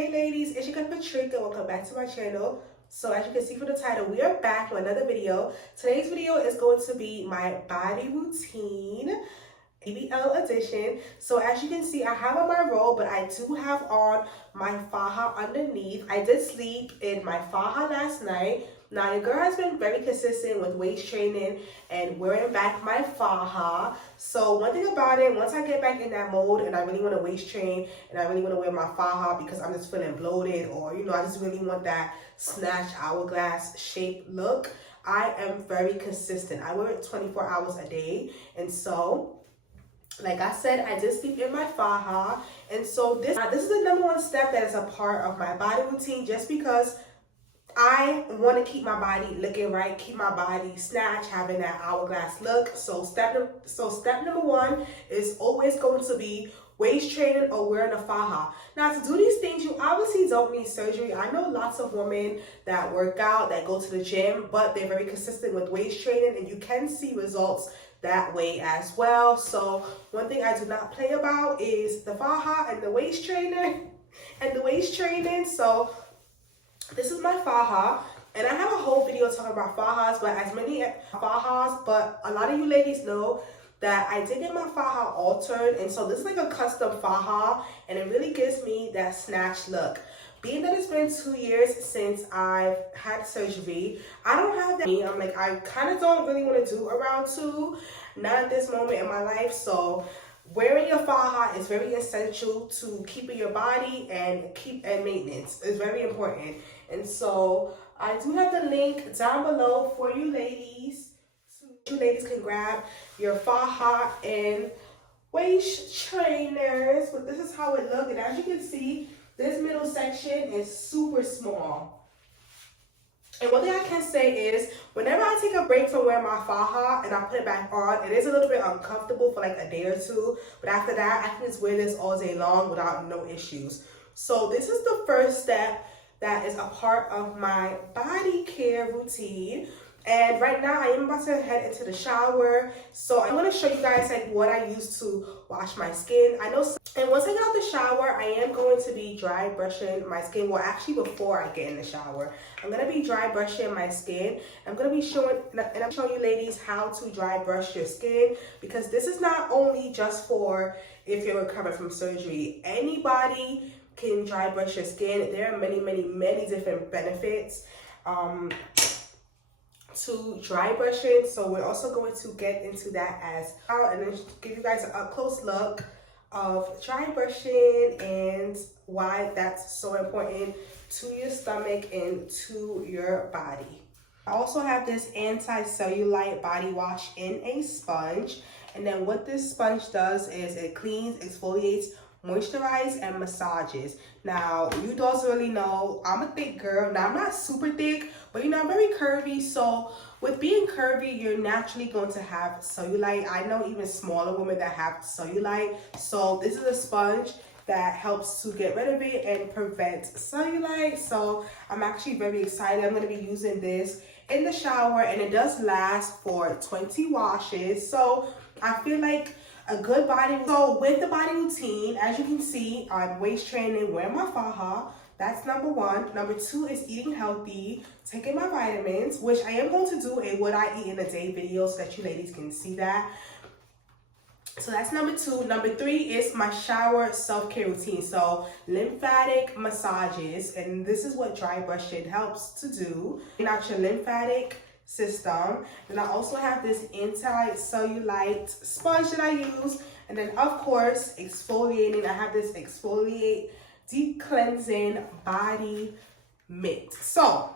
Hey ladies, it's your girl Patricia. Welcome back to my channel. So as you can see from the title, we are back with another video. Today's video is going to be my body routine, BBL edition. So as you can see, I have on my robe, but I do have on my faja underneath. I did sleep in my faja last night. Now your girl has been very consistent with waist training and wearing back my faja. So one thing about it, once I get back in that mode and I really want to waist train and I really want to wear my faja because I'm just feeling bloated, or I just really want that snatch hourglass shape look, I am very consistent. I wear it 24 hours a day. And so like I said, I did sleep in my faja. And so this is the number one step that is a part of my body routine, just because I want to keep my body looking right, keep my body snatched, having that hourglass look. So step number one is always going to be waist training or wearing a faja. Now, to do these things, you obviously don't need surgery. I know lots of women that work out, that go to the gym, but they're very consistent with waist training, and you can see results that way as well. So one thing I do not play about is the faja and the waist training So this is my faja, and I have a whole video talking about fajas, but a lot of you ladies know that I did get my faja altered, and so this is like a custom faja, and it really gives me that snatch look. Being that it's been 2 years since I've had surgery, I don't have that. I'm like, I kind of don't really want to do around two, not at this moment in my life. So wearing your faja is very essential to keeping your body and maintenance. It's very important. And so I do have the link down below for you ladies. So you ladies can grab your faja and waist trainers. But this is how it looks. And as you can see, this middle section is super small. And one thing I can say is, whenever I take a break from wearing my faja and I put it back on, it is a little bit uncomfortable for like a day or two. But after that, I can just wear this all day long without no issues. So this is the first step that is a part of my body care routine. And right now I am about to head into the shower. So I'm going to show you guys like what I use to wash my skin. And once I get out the shower, I am going to be dry brushing my skin. Well, actually before I get in the shower, I'm going to be dry brushing my skin. I'm going to be showing you ladies how to dry brush your skin, because this is not only just for if you're recovering from surgery. Anybody can dry brush your skin. There are many different benefits to dry brushing. So we're also going to get into that as well, and then give you guys an up close look of dry brushing and why that's so important to your stomach and to your body. I also have this anti-cellulite body wash in a sponge, and then what this sponge does is it cleans, exfoliates, moisturize, and massages. Now, you don't really know, I'm a thick girl. Now, I'm not super thick, but I'm very curvy. So with being curvy, you're naturally going to have cellulite. I know even smaller women that have cellulite. So this is a sponge that helps to get rid of it and prevent cellulite. So I'm actually very excited. I'm going to be using this in the shower, and it does last for 20 washes. So I feel like a good body. So with the body routine, as you can see, I'm waist training, wearing my faja. That's number one. Number two is eating healthy, taking my vitamins, which I am going to do a what I eat in a day video so that you ladies can see that. So that's number two. Number three is my shower self-care routine. So lymphatic massages, and this is what dry brushing helps to do. Clean out your lymphatic system. And I also have this anti-cellulite sponge that I use. And then of course, exfoliating. I have this exfoliate deep cleansing body mitt. So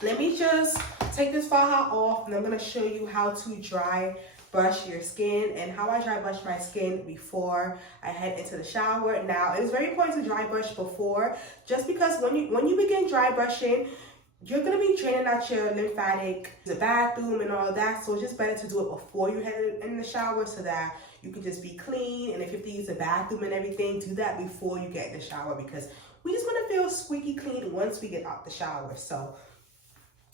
let me just take this faja off, and I'm going to show you how to dry brush your skin and how I dry brush my skin before I head into the shower. Now, it is very important to dry brush before, just because when you begin dry brushing, you're going to be draining out your lymphatic, the bathroom and all of that. So it's just better to do it before you head in the shower so that you can just be clean. And if you have to use the bathroom and everything, do that before you get in the shower, because we just want to feel squeaky clean once we get out the shower. So,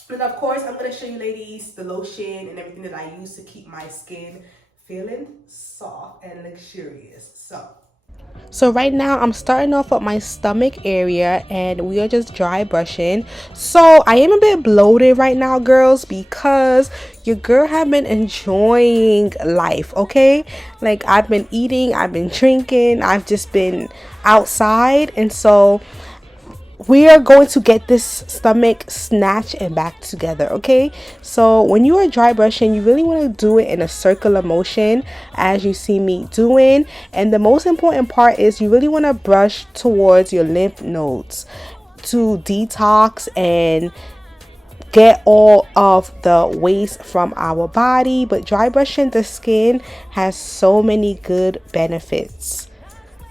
and of course, I'm going to show you ladies the lotion and everything that I use to keep my skin feeling soft and luxurious. So So right now I'm starting off with my stomach area and we are just dry brushing. So I am a bit bloated right now, girls, because your girl have been enjoying life, okay? Like I've been eating, I've been drinking, I've just been outside, and so we are going to get this stomach snatched and back together, okay? So when you are dry brushing, you really want to do it in a circular motion as you see me doing. And the most important part is you really want to brush towards your lymph nodes to detox and get all of the waste from our body. But dry brushing the skin has so many good benefits,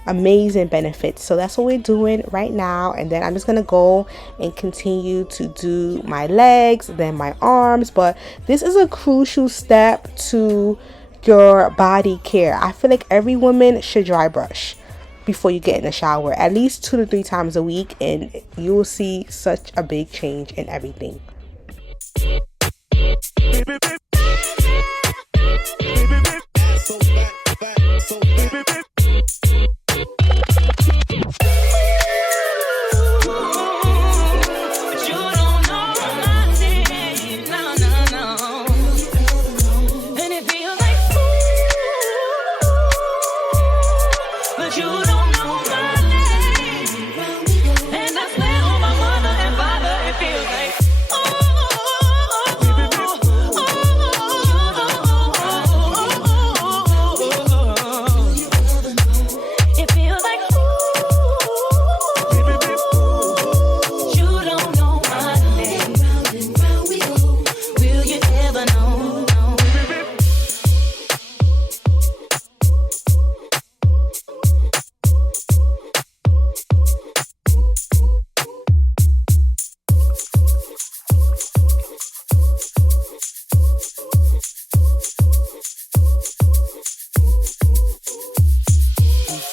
amazing benefits. So that's what we're doing right now, and then I'm just gonna go and continue to do my legs, then my arms. But this is a crucial step to your body care. I feel like every woman should dry brush before you get in the shower at least 2 to 3 times a week, and you will see such a big change in everything.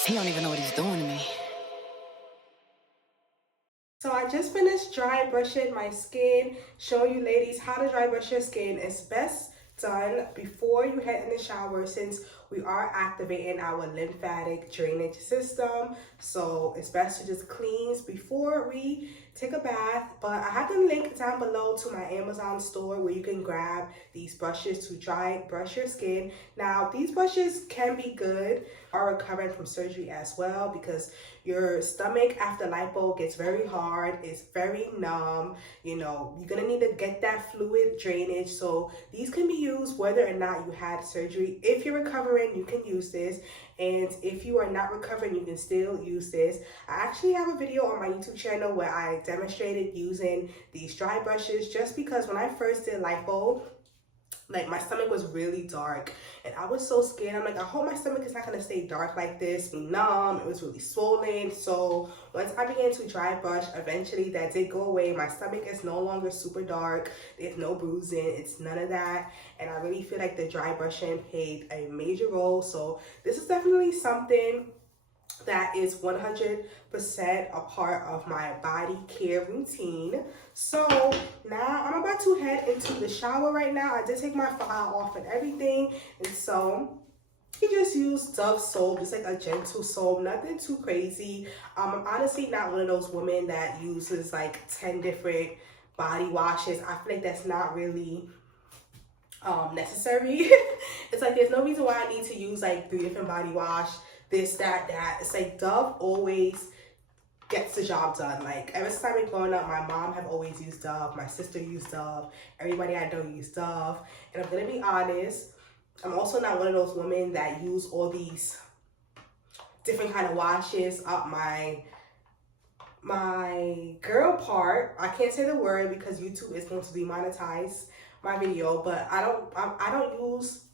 He don't even know what he's doing to me. So I just finished dry brushing my skin, showing you ladies how to dry brush your skin. It's best done before you head in the shower since we are activating our lymphatic drainage system. So it's best to just cleanse before we take a bath. But I have the link down below to my Amazon store where you can grab these brushes to dry brush your skin. Now these brushes can be good are recovering from surgery as well, because your stomach after lipo gets very hard, it's very numb, you know, you're gonna need to get that fluid drainage. So these can be used whether or not you had surgery. If you're recovering, you can use this, and if you are not recovering, you can still use this. I actually have a video on my YouTube channel where I demonstrated using these dry brushes, just because when I first did lipo, like my stomach was really dark and I was so scared. I'm like, I hope my stomach is not gonna stay dark like this, numb. It was really swollen. So once I began to dry brush, eventually that did go away. My stomach is no longer super dark, there's no bruising, it's none of that. And I really feel like the dry brushing played a major role. So this is definitely something that is 100% a part of my body care routine. So now I'm about to head into the shower right now. I did take my file off and everything, and so you just use Dove soap, just like a gentle soap, nothing too crazy. I'm honestly not one of those women that uses like 10 different body washes. I feel like that's not really necessary. It's like there's no reason why I need to use like 3 different body wash, this, that. It's like Dove always gets the job done. Like ever since I've been growing up, my mom have always used Dove, my sister used Dove, everybody I know used Dove. And I'm gonna be honest, I'm also not one of those women that use all these different kind of washes up my girl part. I can't say the word because YouTube is going to demonetize my video, but I don't use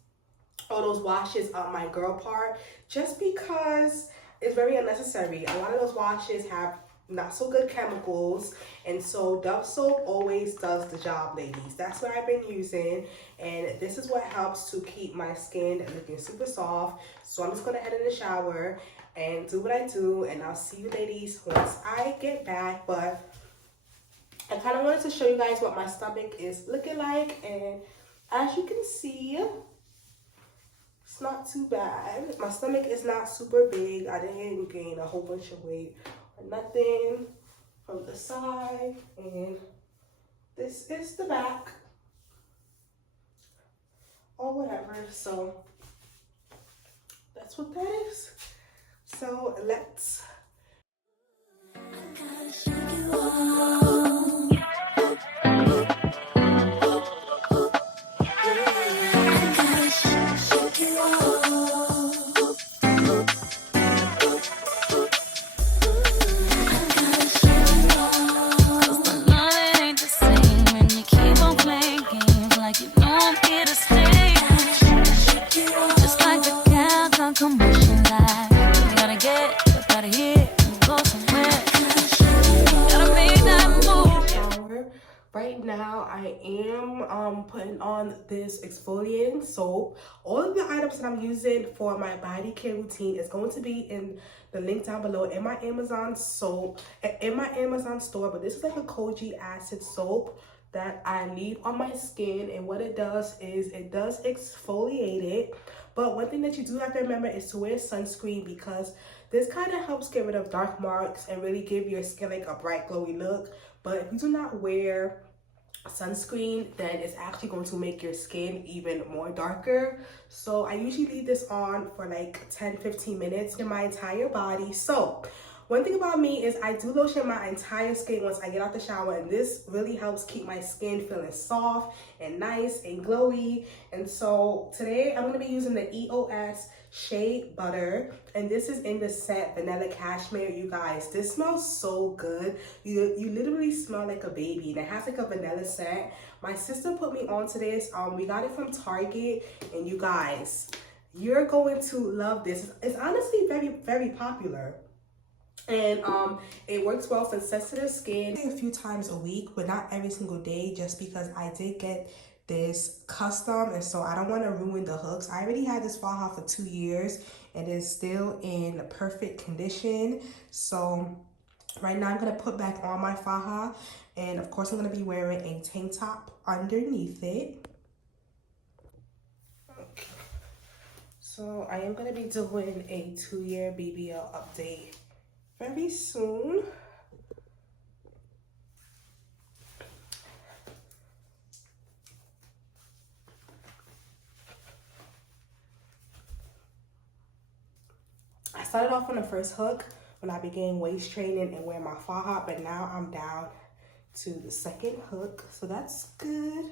all those washes on my girl part just because it's very unnecessary. A lot of those washes have not so good chemicals, and so Dove soap always does the job, ladies. That's what I've been using, and this is what helps to keep my skin looking super soft. So I'm just gonna head in the shower and do what I do, and I'll see you ladies once I get back. But I kind of wanted to show you guys what my stomach is looking like, and as you can see, It's not too bad. My stomach is not super big. I didn't gain a whole bunch of weight or nothing. From the side, and this is the back or whatever. So that's what that is. So let's right now. I am putting on this exfoliating soap. All of the items that I'm using for my body care routine is going to be in the link down below in my Amazon soap, in my Amazon store. But this is like a kojic acid soap that I leave on my skin, and what it does is it does exfoliate it. But one thing that you do have to remember is to wear sunscreen, because this kind of helps get rid of dark marks and really give your skin like a bright glowy look. But if you do not wear sunscreen, then it's actually going to make your skin even more darker. So I usually leave this on for like 10-15 minutes in my entire body. So one thing about me is I do lotion my entire skin once I get out the shower, and this really helps keep my skin feeling soft and nice and glowy. And so today I'm going to be using the EOS Shea Butter, and this is in the scent Vanilla Cashmere. You guys, this smells so good. You literally smell like a baby, and it has like a vanilla scent. My sister put me onto this. We got it from Target, and you guys, you're going to love this. It's honestly very popular. And it works well for sensitive skin. A few times a week, but not every single day, just because I did get this custom, and so I don't want to ruin the hooks. I already had this faja for 2 years and it's still in perfect condition. So right now I'm going to put back on my faja, and of course I'm going to be wearing a tank top underneath it. Okay. So I am going to be doing a 2-year BBL update very soon. I started off on the first hook when I began waist training and wearing my faja, but now I'm down to the second hook, so that's good.